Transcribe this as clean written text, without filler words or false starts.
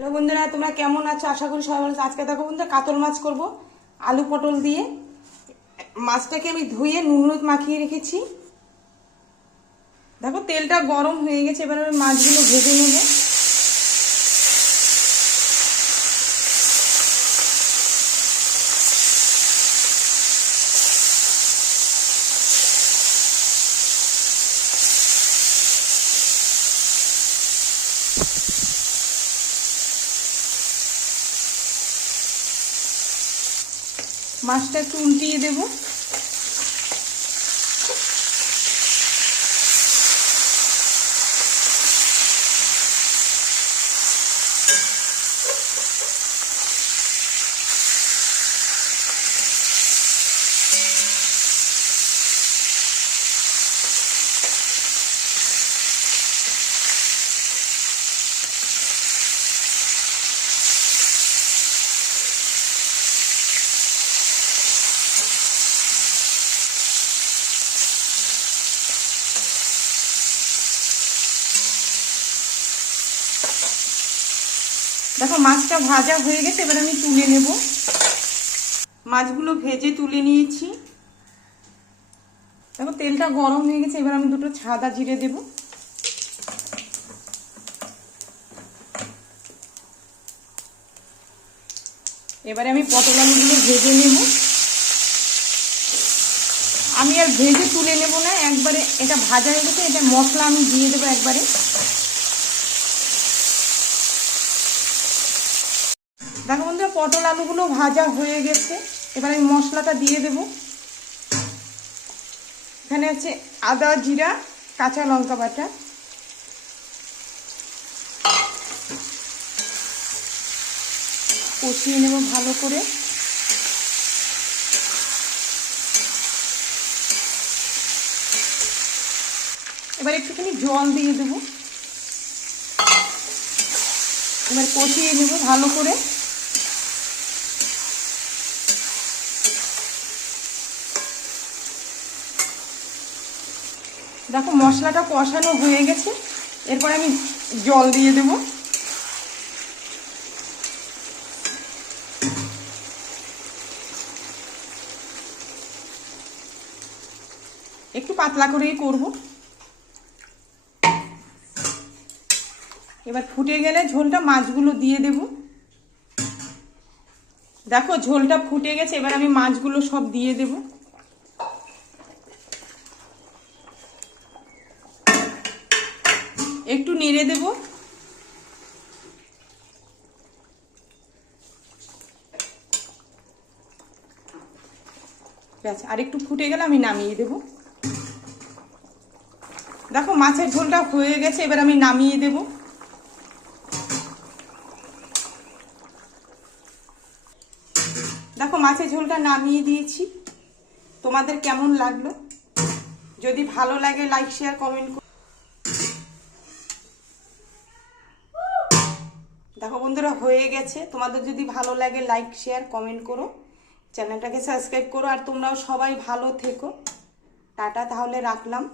Hello বন্ধুরা, তোমরা কেমন আছো? আশা করি সবাই ভালো আছো। আজকে দেখো বন্ধুরা, কাতল মাছ করব আলু পটল দিয়ে। মাছটাকে আমি ধুয়ে নুন হলুদ মাখিয়ে রেখেছি। দেখো তেলটা গরম হয়ে গেছে, এবার আমি মাছগুলো ভেজে নেব। মাছটা একটু উল্টিয়ে দেব। দেখো মাছটা ভাজা হয়ে গেছে, এবার আমি তুলে নেব। মাছগুলো ভেজে তুলে নিয়েছি। দেখো তেলটা গরম হয়ে গেছে, এবার আমি দুটো সাদা জিরে দেব। এবারে আমি পটল আলুগুলো ভেজে নেব। আমি আর ভেজে তুলে নেব না, একবারে এটা ভাজা হয়ে গেছে, এটা মশলা আমি দিয়ে দেবো একবারে। দেখো বন্ধুরা, পটল আলুগুলো ভাজা হয়ে গেছে, এবার আমি মশলাটা দিয়ে দেব। এখানে আছে আদা জিরা কাঁচা লঙ্কা বাটা, কষিয়ে নেব ভালো করে। এবার একটুখানি জল দিয়ে দেব, এবার কষিয়ে নেব ভালো করে। দেখো মশলাটা কষানো হয়ে গেছে, এরপর আমি জল দিয়ে দেব। একটু পাতলা করেই করব। এবার ফুটে গেলে ঝোলটা মাছগুলো দিয়ে দেব। দেখো ঝোলটা ফুটে গেছে, এবার আমি মাছগুলো সব দিয়ে দেব। একটু নেড়ে দেব। ব্যাস, আর একটু ফুটে গেলে আমি নামিয়ে দেব। দেখো মাছের ঝোলটা হয়ে গেছে, এবার আমি নামিয়ে দেব। দেখো মাছের ঝোলটা নামিয়ে দিয়েছি। তোমাদের কেমন লাগলো? যদি ভালো লাগে লাইক শেয়ার কমেন্ট করো। দেখো বন্ধুরা হয়ে গেছে, তোমাদের যদি ভালো লাগে লাইক শেয়ার কমেন্ট করো, চ্যানেলটাকে সাবস্ক্রাইব করো। আর তোমরাও সবাই ভালো থেকো। টাটা, তাহলে রাখলাম।